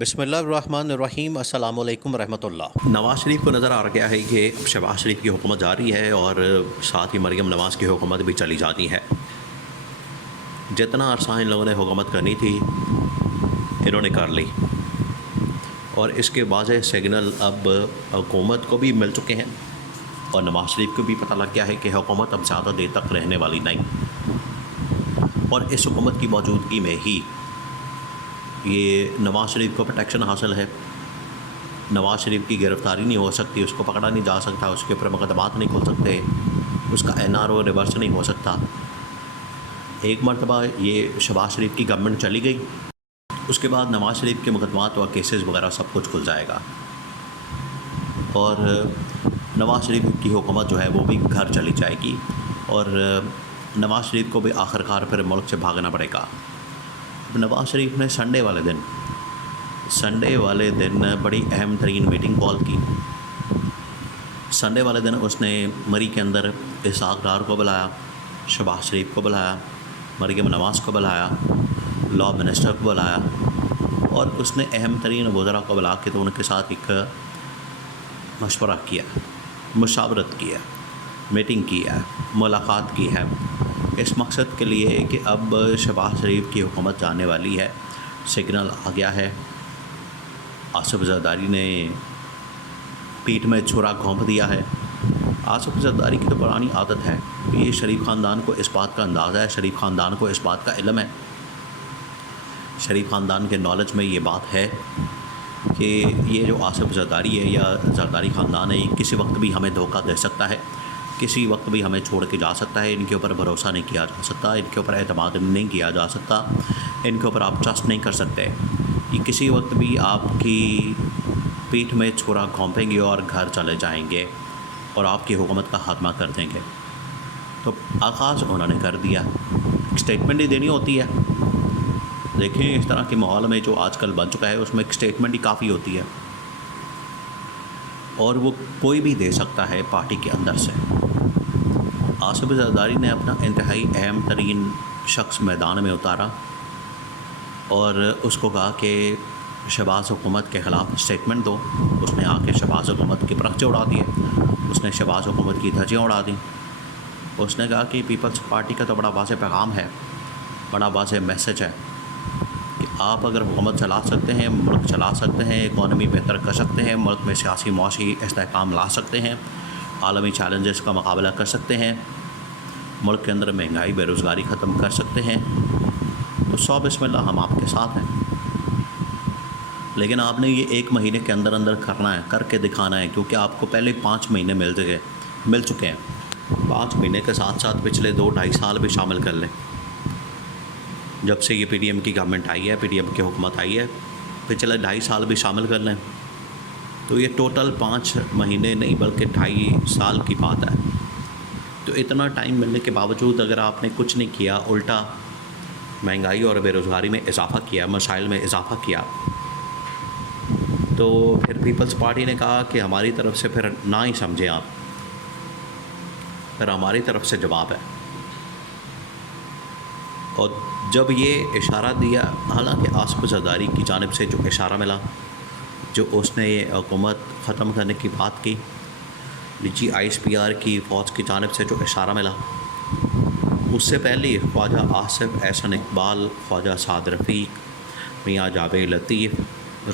بسم اللہ الرحمن الرحیم۔ السلام علیکم ورحمۃ اللہ۔ نواز شریف کو نظر آ گیا ہے کہ اب شہباز شریف کی حکومت جاری ہے اور ساتھ ہی مریم نواز کی حکومت بھی چلی جاتی ہے۔ جتنا عرصہ ان لوگوں نے حکومت کرنی تھی انہوں نے کر لی، اور اس کے واضح سگنل اب حکومت کو بھی مل چکے ہیں اور نواز شریف کو بھی پتہ لگ گیا ہے کہ حکومت اب زیادہ دیر تک رہنے والی نہیں، اور اس حکومت کی موجودگی میں ہی یہ نواز شریف کو پروٹیکشن حاصل ہے۔ نواز شریف کی گرفتاری نہیں ہو سکتی، اس کو پکڑا نہیں جا سکتا، اس کے اوپر مقدمات نہیں کھل سکتے، اس کا NRO ریورس نہیں ہو سکتا۔ ایک مرتبہ یہ شہباز شریف کی گورنمنٹ چلی گئی، اس کے بعد نواز شریف کے مقدمات اور کیسز وغیرہ سب کچھ کھل جائے گا، اور نواز شریف کی حکومت جو ہے وہ بھی گھر چلی جائے گی، اور نواز شریف کو بھی آخرکار پھر ملک سے بھاگنا پڑے گا۔ نواز شریف نے سنڈے والے دن بڑی اہم ترین میٹنگ کال کی۔ سنڈے والے دن اس نے مری کے اندر اسحاق ڈار کو بلایا، شہباز شریف کو بلایا، مریم نواز کو بلایا، لاء منسٹر کو بلایا، اور اس نے اہم ترین وزراء کو بلا کے تو ان کے ساتھ ایک مشورہ کیا، مشاورت کیا، میٹنگ کی ہے، ملاقات کی ہے، اس مقصد کے لیے کہ اب شہباز شریف کی حکومت جانے والی ہے۔ سگنل آ گیا ہے۔ آصف زرداری نے پیٹھ میں چھرا گھونپ دیا ہے۔ آصف زرداری کی تو پرانی عادت ہے، یہ شریف خاندان کو اس بات کا اندازہ ہے، شریف خاندان کو اس بات کا علم ہے، شریف خاندان کے نالج میں یہ بات ہے کہ یہ جو آصف زرداری ہے یا زرداری خاندان ہے، یہ کسی وقت بھی ہمیں دھوکہ دے سکتا ہے، کسی وقت بھی ہمیں چھوڑ کے جا سکتا ہے۔ ان کے اوپر بھروسہ نہیں کیا جا سکتا، ان کے اوپر اعتماد نہیں کیا جا سکتا، ان کے اوپر آپ ٹرسٹ نہیں کر سکتے۔ یہ کسی وقت بھی آپ کی پیٹھ میں چھرا گھونپیں گے اور گھر چلے جائیں گے اور آپ کی حکومت کا خاتمہ کر دیں گے۔ تو آغاز انہوں نے کر دیا، اسٹیٹمنٹ ہی دینی ہوتی ہے۔ دیکھیں اس طرح کے ماحول میں جو آج کل بن چکا ہے، اس میں ایک اسٹیٹمنٹ ہی کافی ہوتی ہے، اور وہ کوئی بھی دے سکتا ہے پارٹی کے اندر سے۔ آصف زرداری نے اپنا انتہائی اہم ترین شخص میدان میں اتارا اور اس کو کہا کہ شہباز حکومت کے خلاف اسٹیٹمنٹ دو۔ اس نے آ کے شہباز حکومت کے پرچے اڑا دیے، اس نے شہباز حکومت کی دھجیاں اڑا دیں۔ اس نے کہا کہ پیپلز پارٹی کا تو بڑا واضح پیغام ہے، بڑا واضح میسج ہے کہ آپ اگر حکومت چلا سکتے ہیں، ملک چلا سکتے ہیں، اکانومی بہتر کر سکتے ہیں، ملک میں سیاسی معاشی استحکام لا سکتے ہیں، عالمی چیلنجز کا مقابلہ کر سکتے ہیں، ملک کے اندر مہنگائی بے روزگاری ختم کر سکتے ہیں، تو سو بسم اللہ ہم آپ کے ساتھ ہیں۔ لیکن آپ نے یہ 1 مہینے کے اندر کرنا ہے، کر کے دکھانا ہے، کیونکہ آپ کو پہلے 5 مہینے مل چکے ہیں۔ 5 مہینے کے ساتھ ساتھ پچھلے 2-2.5 سال بھی شامل کر لیں، جب سے یہ PDM کی گورنمنٹ آئی ہے، PDM کی حکومت آئی ہے، پچھلے 2.5 سال بھی شامل کر لیں، تو یہ ٹوٹل 5 مہینے نہیں بلکہ 2.5 سال کی بات ہے۔ تو اتنا ٹائم ملنے کے باوجود اگر آپ نے کچھ نہیں کیا، الٹا مہنگائی اور بے روزگاری میں اضافہ کیا، مسائل میں اضافہ کیا، تو پھر پیپلز پارٹی نے کہا کہ ہماری طرف سے پھر نہ ہی سمجھیں آپ، پھر ہماری طرف سے جواب ہے۔ اور جب یہ اشارہ دیا، حالانکہ آصف زرداری کی جانب سے جو اشارہ ملا، جو اس نے حکومت ختم کرنے کی بات کی، ISPR کی فوج کی جانب سے جو اشارہ ملا، اس سے پہلے خواجہ آصف احسن اقبال، خواجہ سعد رفیق، میاں جاوید لطیف،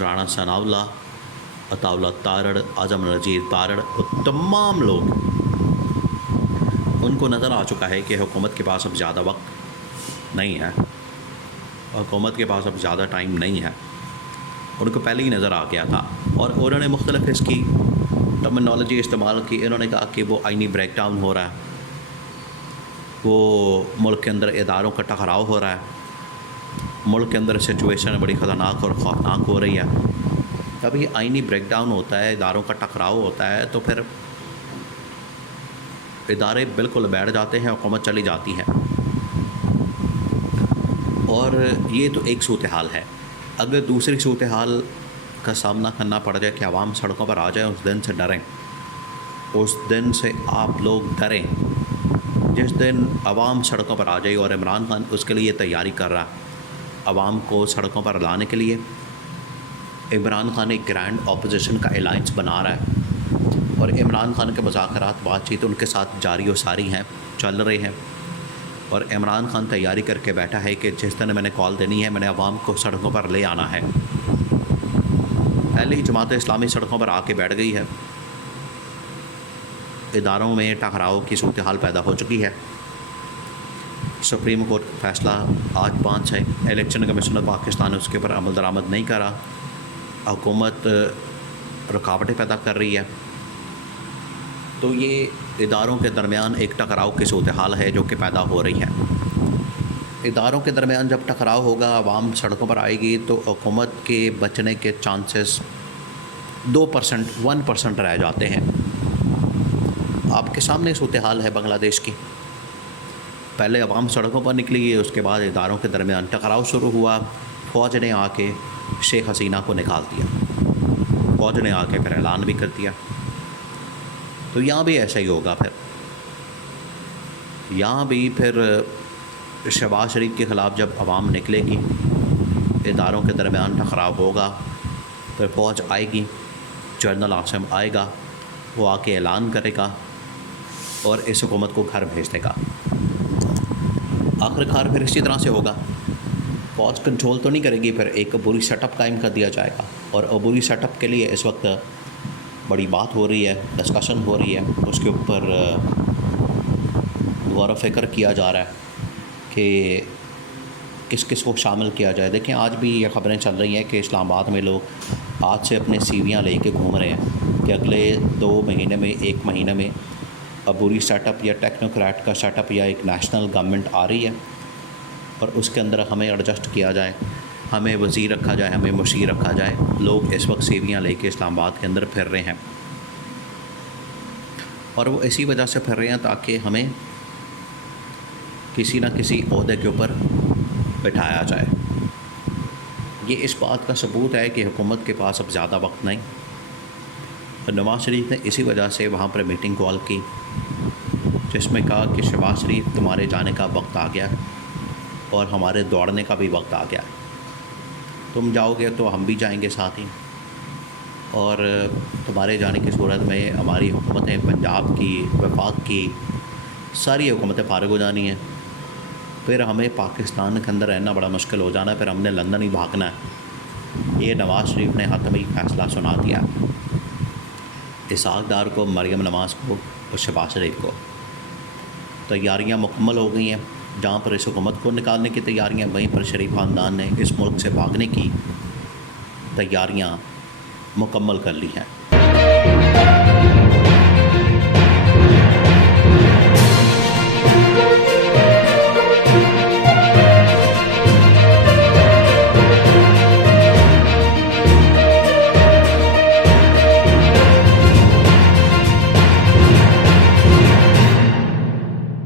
رانا ثناء اللہ، عطا اللہ تارڑ، اعظم نذیر تارڑ، تمام لوگ، ان کو نظر آ چکا ہے کہ حکومت کے پاس اب زیادہ وقت نہیں ہے، حکومت کے پاس اب زیادہ ٹائم نہیں ہے، ان کو پہلے ہی نظر آ گیا تھا، اور انہوں نے مختلف اس کی ٹرمینالوجی استعمال کی۔ انہوں نے کہا کہ وہ آئینی بریک ڈاؤن ہو رہا ہے، وہ ملک کے اندر اداروں کا ٹکراؤ ہو رہا ہے، ملک کے اندر سچویشن بڑی خطرناک اور خوفناک ہو رہی ہے۔ جب یہ آئینی بریک ڈاؤن ہوتا ہے، اداروں کا ٹکراؤ ہوتا ہے، تو پھر ادارے بالکل بیٹھ جاتے ہیں، حکومت چلی جاتی ہے، اور یہ تو ایک صورتحال ہے۔ اگر دوسری صورتحال کا سامنا کرنا پڑ جائے کہ عوام سڑکوں پر آ جائیں، اس دن سے ڈریں، اس دن سے آپ لوگ ڈریں۔ جس دن عوام سڑکوں پر آ جائے، اور عمران خان اس کے لیے تیاری کر رہا ہے، عوام کو سڑکوں پر لانے کے لیے، عمران خان ایک گرینڈ اپوزیشن کا الائنس بنا رہا ہے اور عمران خان کے مذاکرات بات چیت ان کے ساتھ جاری و ساری ہیں، چل رہے ہیں، اور عمران خان تیاری کر کے بیٹھا ہے کہ جس طرح میں نے کال دینی ہے، میں نے عوام کو سڑکوں پر لے آنا ہے۔ پہلے ہی جماعت اسلامی سڑکوں پر آ کے بیٹھ گئی ہے، اداروں میں ٹکراؤ کی صورتحال پیدا ہو چکی ہے۔ سپریم کورٹ کا فیصلہ آج 5 ہے، الیکشن کمیشن آف پاکستان نے اس کے اوپر عمل درآمد نہیں کرا، حکومت رکاوٹیں پیدا کر رہی ہے۔ تو یہ اداروں کے درمیان ایک ٹکراؤ کی صورتحال ہے جو کہ پیدا ہو رہی ہے۔ اداروں کے درمیان جب ٹکراؤ ہوگا، عوام سڑکوں پر آئے گی، تو حکومت کے بچنے کے چانسز 2%، 1% رہ جاتے ہیں۔ آپ کے سامنے صورتحال ہے بنگلہ دیش کی۔ پہلے عوام سڑکوں پر نکلی، اس کے بعد اداروں کے درمیان ٹکراؤ شروع ہوا، فوج نے آ کے شیخ حسینہ کو نکال دیا، فوج نے آ کے پھر اعلان بھی کر دیا۔ تو یہاں بھی ایسا ہی ہوگا، یہاں بھی پھر شہباز شریف کے خلاف جب عوام نکلے گی، اداروں کے درمیان ٹکراؤ ہوگا، پھر فوج آئے گی، جنرل عاصم آئے گا، وہ آ کے اعلان کرے گا اور اس حکومت کو گھر بھیج دے گا۔ آخر کار پھر اسی طرح سے ہوگا، فوج کنٹرول تو نہیں کرے گی، پھر ایک عبوری سیٹ اپ قائم کر دیا جائے گا، اور عبوری سیٹ اپ کے لیے اس وقت بڑی بات ہو رہی ہے، ڈسکشن ہو رہی ہے، اس کے اوپر غور و فکر کیا جا رہا ہے کہ کس کس کو شامل کیا جائے۔ دیکھیں آج بھی یہ خبریں چل رہی ہیں کہ اسلام آباد میں لوگ آج سے اپنے سیویاں لے کے گھوم رہے ہیں کہ اگلے 2 مہینے میں، 1 مہینے میں عبوری سیٹ اپ یا ٹیکنوکریٹ کا سیٹ اپ یا ایک نیشنل گورنمنٹ آ رہی ہے، اور اس کے اندر ہمیں ایڈجسٹ کیا جائے، ہمیں وزیر رکھا جائے، ہمیں مشیر رکھا جائے۔ لوگ اس وقت سیویاں لے کے اسلام آباد کے اندر پھر رہے ہیں، اور وہ اسی وجہ سے پھر رہے ہیں تاکہ ہمیں کسی نہ کسی عہدے کے اوپر بٹھایا جائے۔ یہ اس بات کا ثبوت ہے کہ حکومت کے پاس اب زیادہ وقت نہیں۔ نواز شریف نے اسی وجہ سے وہاں پر میٹنگ کال کی، جس میں کہا کہ شہباز شریف تمہارے جانے کا وقت آ گیا اور ہمارے دوڑنے کا بھی وقت آ گیا، تم جاؤ گے تو ہم بھی جائیں گے ساتھ ہی، اور تمہارے جانے کی صورت میں ہماری حکومتیں، پنجاب کی، وفاق کی، ساری حکومتیں فارغ ہو جانی ہیں، پھر ہمیں پاکستان کے اندر رہنا بڑا مشکل ہو جانا ہے، پھر ہم نے لندن ہی بھاگنا ہے۔ یہ نواز شریف نے حتمی فیصلہ سنا دیا، اسحاق ڈار کو، مریم نواز کو اور شہباز شریف کو۔ تیاریاں مکمل ہو گئی ہیں، جہاں پر اس حکومت کو نکالنے کی تیاریاں، وہیں پر شریف خاندان نے اس ملک سے بھاگنے کی تیاریاں مکمل کر لی ہیں۔